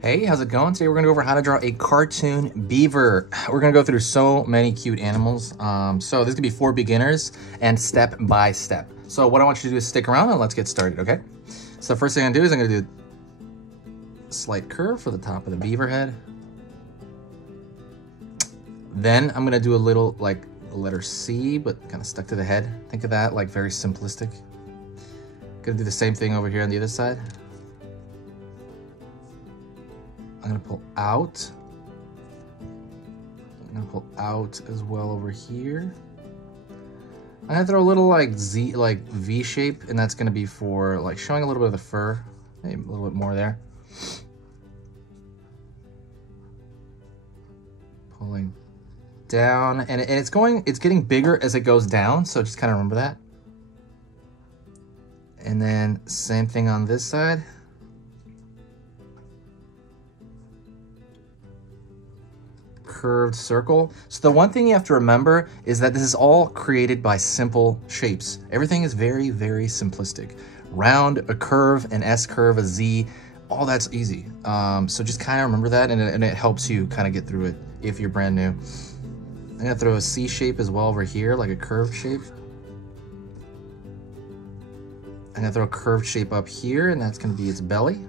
Hey, how's it going? Today we're gonna go over how to draw a cartoon beaver. We're gonna go through so many cute animals. So this is gonna be for beginners and step by step. So what I want you to do is stick around and let's get started, okay? So first thing I'm gonna do is I'm gonna do a slight curve for the top of the beaver head. Then I'm gonna do a little like letter C, but kind of stuck to the head. Think of that like very simplistic. Gonna do the same thing over here on the other side. I'm gonna pull out. I'm gonna pull out as well over here. I'm gonna throw a little like V shape, and that's gonna be for like showing a little bit of the fur, maybe a little bit more there. Pulling down, and it's getting bigger as it goes down, so just kind of remember that. And then same thing on this side. Curved circle. So the one thing you have to remember is that this is all created by simple shapes. Everything is very, very simplistic. Round, a curve, an S curve, a Z, all that's easy. So just kind of remember that, and it helps you kind of get through it if you're brand new. I'm gonna throw a C shape as well over here, like a curved shape. I'm gonna throw a curved shape up here, and that's gonna be its belly.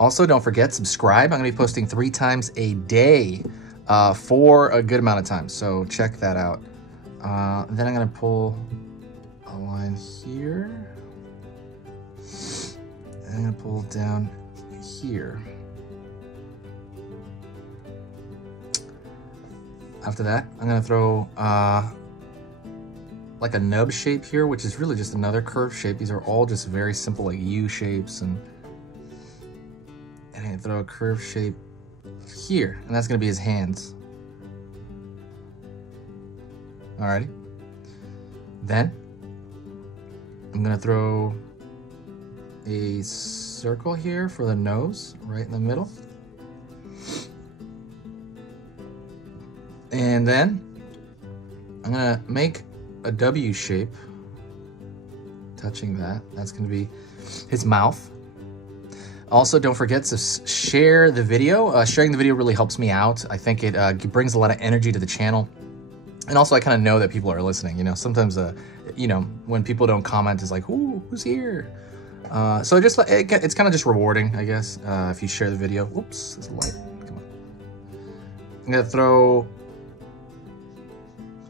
Also, don't forget, subscribe. I'm gonna be posting 3 times a day for a good amount of time, so check that out. Then I'm gonna pull a line here. And I'm gonna pull down here. After that, I'm gonna throw like a nub shape here, which is really just another curved shape. These are all just very simple, like U shapes, and I'm gonna throw a curved shape here, and that's gonna be his hands. Alrighty. Then I'm gonna throw a circle here for the nose, right in the middle. And then I'm gonna make a W shape, touching that. That's gonna be his mouth. Also, don't forget to share the video. Sharing the video really helps me out. I think it brings a lot of energy to the channel. And also, I kind of know that people are listening. You know, sometimes, you know, when people don't comment, it's like, ooh, who's here? So just it's kind of just rewarding, I guess, if you share the video. Whoops, there's a light. Come on. I'm gonna throw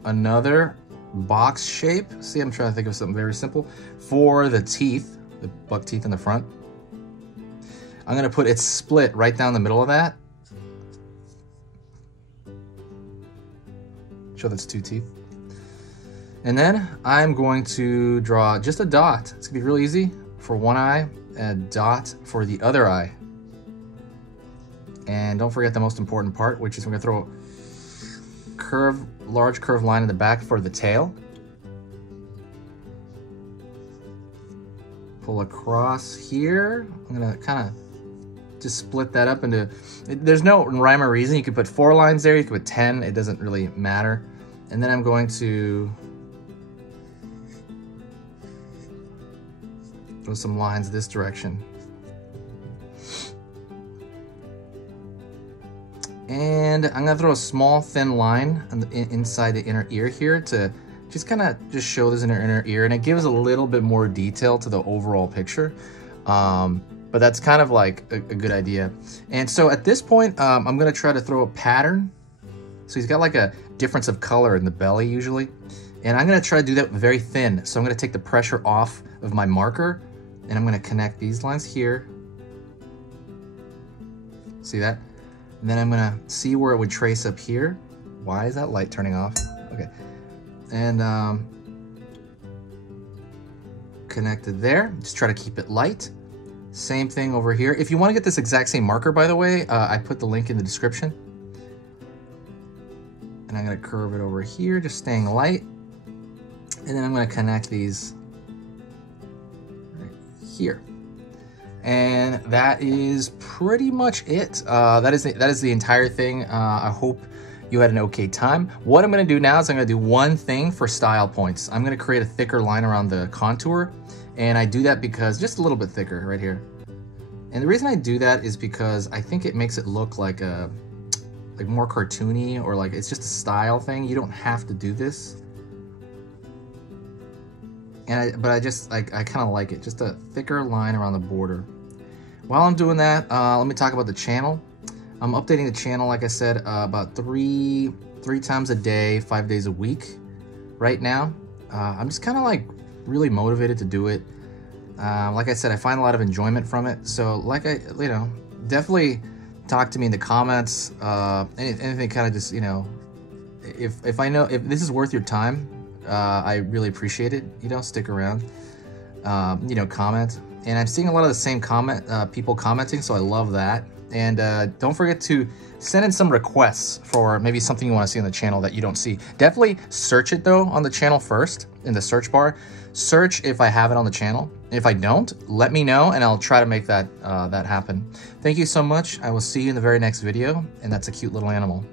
another box shape. See, I'm trying to think of something very simple for the teeth, the buck teeth in the front. I'm gonna put it split right down the middle of that. Show that's 2 teeth. And then I'm going to draw just a dot. It's gonna be real easy for one eye, and a dot for the other eye. And don't forget the most important part, which is we're gonna throw a large curved line in the back for the tail. Pull across here. I'm gonna kind of just split that up into, there's no rhyme or reason. You could put 4 lines there, you could put 10, it doesn't really matter. And then I'm going to throw some lines this direction. And I'm gonna throw a small thin line on the, inside the inner ear here to just kind of just show this inner ear, and it gives a little bit more detail to the overall picture. But that's kind of like a good idea. And so at this point, I'm gonna try to throw a pattern. So he's got like a difference of color in the belly usually. And I'm gonna try to do that very thin. So I'm gonna take the pressure off of my marker, and I'm gonna connect these lines here. See that? And then I'm gonna see where it would trace up here. Why is that light turning off? Okay. And connected there. Just try to keep it light. Same thing over here. If you want to get this exact same marker, by the way, I put the link in the description. And I'm gonna curve it over here, just staying light. And then I'm gonna connect these right here. And that is pretty much it. That is the entire thing. I hope you had an okay time. What I'm gonna do now is I'm gonna do one thing for style points. I'm gonna create a thicker line around the contour, and I do that because just a little bit thicker right here. And the reason I do that is because I think it makes it look like more cartoony, or like it's just a style thing. You don't have to do this. But I kind of like it, just a thicker line around the border. While I'm doing that, let me talk about the channel. I'm updating the channel, like I said, about three times a day, 5 days a week right now. I'm just kind of like really motivated to do it. Like I said, I find a lot of enjoyment from it. So definitely talk to me in the comments. Anything kind of just, if I know if this is worth your time, I really appreciate it. Stick around, comment. And I'm seeing a lot of the same people commenting, so I love that. And don't forget to send in some requests for maybe something you want to see on the channel that you don't see. Definitely search it though on the channel first in the search bar. Search if I have it on the channel. If I don't, let me know and I'll try to make that happen. Thank you so much. I will see you in the very next video. And that's a cute little animal.